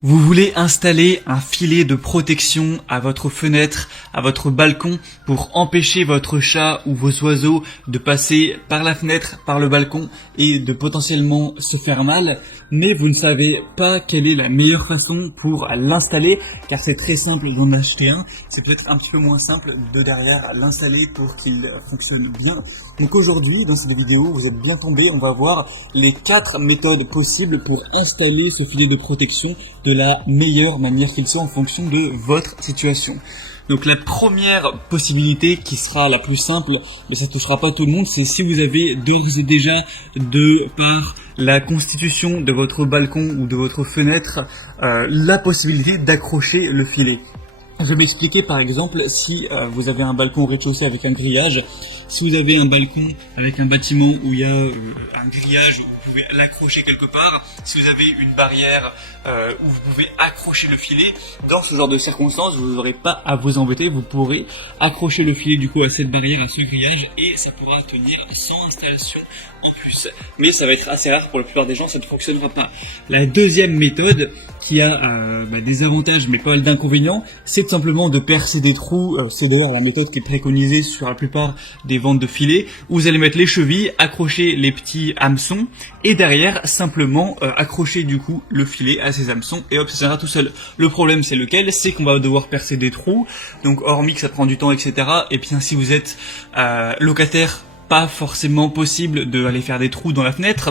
Vous voulez installer un filet de protection à votre fenêtre, à votre balcon, pour empêcher votre chat ou vos oiseaux de passer par la fenêtre, par le balcon et de potentiellement se faire mal, mais vous ne savez pas quelle est la meilleure façon pour l'installer, car c'est très simple d'en acheter un, c'est peut-être un petit peu moins simple de derrière l'installer pour qu'il fonctionne bien. Donc aujourd'hui, dans cette vidéo, vous êtes bien tombés, on va voir les 4 méthodes possibles pour installer ce filet de protection de la meilleure manière qu'il soit en fonction de votre situation. Donc la première possibilité qui sera la plus simple, mais ça ne touchera pas tout le monde, c'est si vous avez d'ores et déjà, de par la constitution de votre balcon ou de votre fenêtre, la possibilité d'accrocher le filet. Je vais m'expliquer par exemple si vous avez un balcon au rez-de-chaussée avec un grillage, si vous avez un balcon avec un bâtiment où il y a un grillage où vous pouvez l'accrocher quelque part, si vous avez une barrière où vous pouvez accrocher le filet, dans ce genre de circonstances, vous n'aurez pas à vous embêter, vous pourrez accrocher le filet du coup à cette barrière, à ce grillage, et ça pourra tenir sans installation en plus. Mais ça va être assez rare pour la plupart des gens, ça ne fonctionnera pas. La deuxième méthode, qui a des avantages mais pas mal d'inconvénients, c'est tout simplement de percer des trous, c'est d'ailleurs la méthode qui est préconisée sur la plupart des ventes de filets, où vous allez mettre les chevilles, accrocher les petits hameçons, et derrière simplement accrocher du coup le filet à ces hameçons, et hop, ça sera tout seul. Le problème c'est lequel? C'est qu'on va devoir percer des trous, donc hormis que ça prend du temps, etc. Et bien si vous êtes locataire, pas forcément possible d'aller faire des trous dans la fenêtre.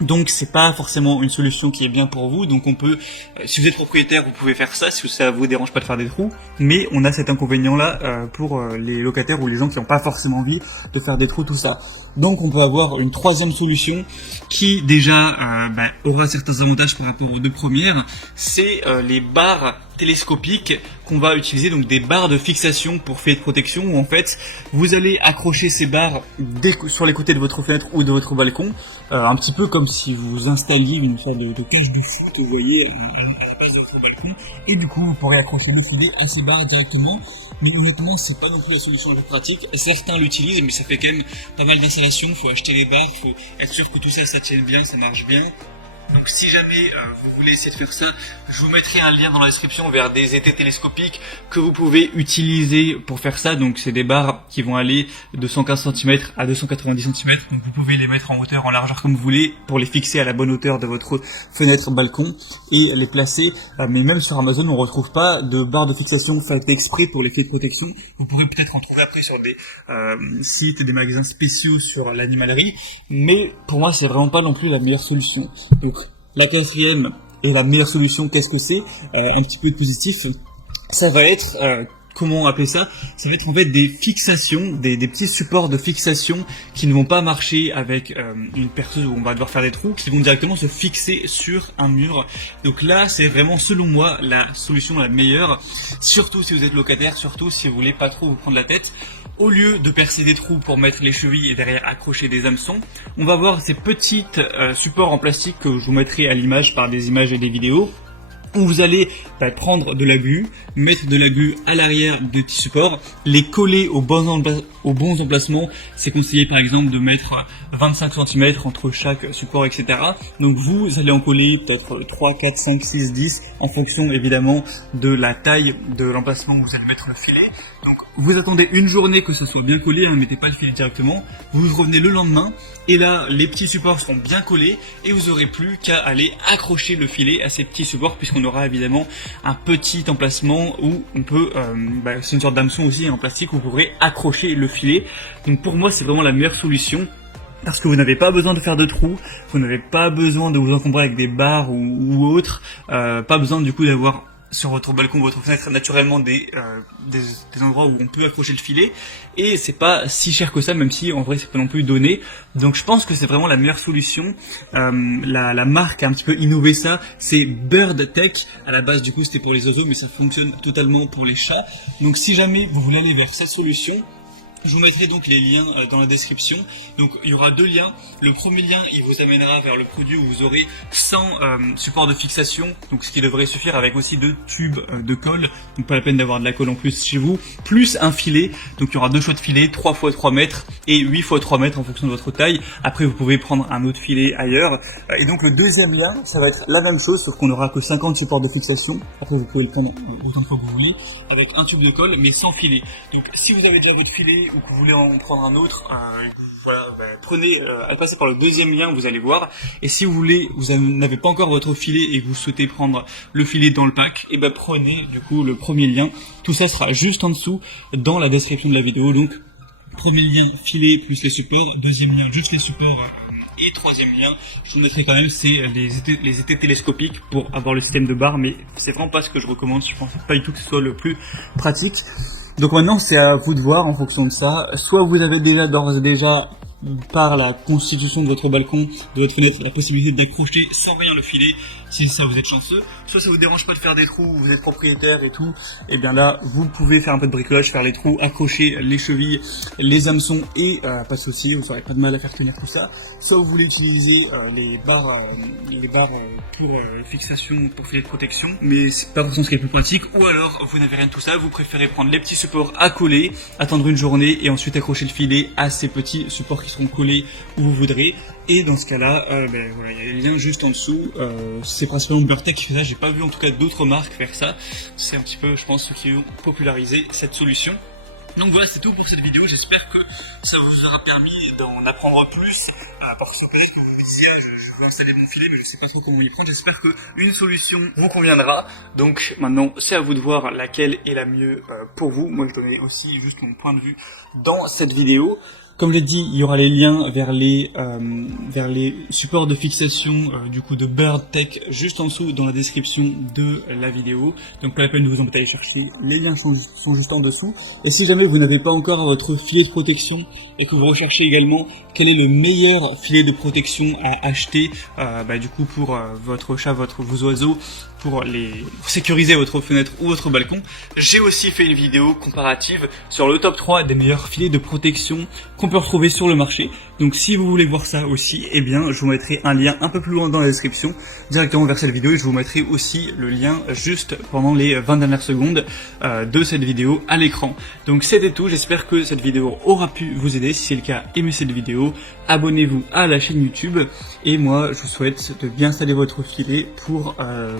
Donc c'est pas forcément une solution qui est bien pour vous, donc on peut, si vous êtes propriétaire, vous pouvez faire ça, si ça vous dérange pas de faire des trous, mais on a cet inconvénient là pour les locataires ou les gens qui n'ont pas forcément envie de faire des trous, tout ça. Donc on peut avoir une troisième solution qui déjà aura certains avantages par rapport aux deux premières, c'est les barres télescopiques qu'on va utiliser, donc des barres de fixation pour filet de protection, où en fait vous allez accrocher ces barres sur les côtés de votre fenêtre ou de votre balcon, un petit peu comme si vous installiez une sorte de cage de foot, vous voyez, à la base de votre balcon, et du coup vous pourrez accrocher le filet à ces barres directement. Mais honnêtement, c'est pas non plus la solution la plus pratique. Certains l'utilisent, mais ça fait quand même pas mal d'installations. Faut acheter les barres, faut être sûr que tout ça tienne bien, ça marche bien. Donc si jamais vous voulez essayer de faire ça, je vous mettrai un lien dans la description vers des étais télescopiques que vous pouvez utiliser pour faire ça. Donc c'est des barres qui vont aller de 115 cm à 290 cm. Donc vous pouvez les mettre en hauteur, en largeur comme vous voulez, pour les fixer à la bonne hauteur de votre fenêtre, balcon, et les placer. Mais même sur Amazon, on ne retrouve pas de barres de fixation faites exprès pour les filets de protection. Vous pourrez peut-être en trouver après sur des sites et des magasins spéciaux sur l'animalerie. Mais pour moi, c'est vraiment pas non plus la meilleure solution. Donc la quatrième et la meilleure solution, qu'est-ce que c'est? Un petit peu de positif, ça va être, comment appeler ça? Ça va être en fait des fixations, des petits supports de fixation qui ne vont pas marcher avec une perceuse où on va devoir faire des trous, qui vont directement se fixer sur un mur. Donc là, c'est vraiment selon moi la solution la meilleure, surtout si vous êtes locataire, surtout si vous voulez pas trop vous prendre la tête. Au lieu de percer des trous pour mettre les chevilles et derrière accrocher des hameçons, on va voir ces petits supports en plastique que je vous mettrai à l'image par des images et des vidéos, où vous allez prendre de la glu, mettre de la glu à l'arrière des petits supports, les coller aux bons emplacements. C'est conseillé par exemple de mettre 25 cm entre chaque support, etc. Donc vous allez en coller peut-être 3, 4, 5, 6, 10, en fonction évidemment de la taille de l'emplacement où vous allez mettre le filet. Vous attendez une journée que ce soit bien collé, ne mettez pas le filet directement, vous revenez le lendemain, et là les petits supports seront bien collés, et vous aurez plus qu'à aller accrocher le filet à ces petits supports, puisqu'on aura évidemment un petit emplacement où on peut, c'est une sorte d'hameçon aussi en plastique, où vous pourrez accrocher le filet. Donc pour moi c'est vraiment la meilleure solution, parce que vous n'avez pas besoin de faire de trous, vous n'avez pas besoin de vous encombrer avec des barres ou autres, pas besoin du coup d'avoir sur votre balcon ou votre fenêtre naturellement des endroits où on peut accrocher le filet, et c'est pas si cher que ça, même si en vrai c'est pas non plus donné. Donc je pense que c'est vraiment la meilleure solution. La marque a un petit peu innové ça, c'est Bird Tech. À la base du coup c'était pour les oiseaux, mais ça fonctionne totalement pour les chats. Donc si jamais vous voulez aller vers cette solution, Je vous mettrai donc les liens dans la description. Donc il y aura 2 liens. Le premier lien, il vous amènera vers le produit où vous aurez 100 supports de fixation, donc ce qui devrait suffire, avec aussi 2 tubes de colle, donc pas la peine d'avoir de la colle en plus chez vous, plus un filet. Donc il y aura 2 choix de filet, 3 x 3 mètres et 8 x 3 mètres en fonction de votre taille. Après vous pouvez prendre un autre filet ailleurs. Et donc le deuxième lien, ça va être la même chose, sauf qu'on n'aura que 50 supports de fixation. Après vous pouvez le prendre autant de fois que vous voulez, avec un tube de colle mais sans filet. Donc si vous avez déjà votre filet ou que vous voulez en prendre un autre, prenez, passez par le deuxième lien, vous allez voir. Et si vous voulez, vous n'avez pas encore votre filet et que vous souhaitez prendre le filet dans le pack, et prenez du coup le premier lien. Tout ça sera juste en dessous dans la description de la vidéo. Donc premier lien filet plus les supports, deuxième lien juste les supports, et troisième lien, je vous mettrai quand même, c'est les étés télescopiques pour avoir le système de barre, mais c'est vraiment pas ce que je recommande. Je pense pas du tout que ce soit le plus pratique. Donc maintenant c'est à vous de voir en fonction de ça. Soit vous avez d'ores et déjà par la constitution de votre balcon, de votre fenêtre, la possibilité d'accrocher sans rien le filet, si ça vous êtes chanceux. Soit ça vous dérange pas de faire des trous, vous êtes propriétaire et tout, et bien là vous pouvez faire un peu de bricolage, faire les trous, accrocher les chevilles, les hameçons et pas de souci, vous n'aurez pas de mal à faire tenir tout ça. Soit vous voulez utiliser les barres pour fixation, pour filet de protection, mais c'est pas forcément ce qui est le plus pratique. Ou alors vous n'avez rien de tout ça, vous préférez prendre les petits supports à coller, attendre une journée et ensuite accrocher le filet à ces petits supports qui seront collés où vous voudrez. Et dans ce cas-là, voilà, il y a les liens juste en dessous. C'est principalement Burtech qui fait ça. J'ai pas vu en tout cas d'autres marques faire ça. C'est un petit peu, je pense, ceux qui ont popularisé cette solution. Donc voilà, c'est tout pour cette vidéo. J'espère que ça vous aura permis d'en apprendre plus. Parce que peut-être que vous vous dites, je veux installer mon filet, mais je sais pas trop comment y prendre. J'espère que une solution vous conviendra. Donc maintenant, c'est à vous de voir laquelle est la mieux pour vous. Moi, je donnais aussi juste mon point de vue dans cette vidéo. Comme je l'ai dit, il y aura les liens vers les supports de fixation du coup de Burtech juste en dessous dans la description de la vidéo. Donc pas la peine de vous embêter à aller chercher, les liens sont juste en dessous. Et si jamais vous n'avez pas encore votre filet de protection et que vous recherchez également quel est le meilleur filet de protection à acheter du coup pour votre chat, vos oiseaux, pour sécuriser votre fenêtre ou votre balcon, j'ai aussi fait une vidéo comparative sur le top 3 des meilleurs filets de protection qu'on peut retrouver sur le marché. Donc si vous voulez voir ça aussi, eh bien je vous mettrai un lien un peu plus loin dans la description, directement vers cette vidéo, et je vous mettrai aussi le lien juste pendant les 20 dernières secondes de cette vidéo à l'écran. Donc c'était tout, j'espère que cette vidéo aura pu vous aider. Si c'est le cas, aimez cette vidéo, abonnez-vous à la chaîne YouTube, et moi je vous souhaite de bien installer votre filet pour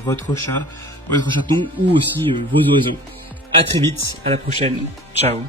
votre chat, votre chaton ou aussi vos oiseaux. À très vite, à la prochaine, ciao.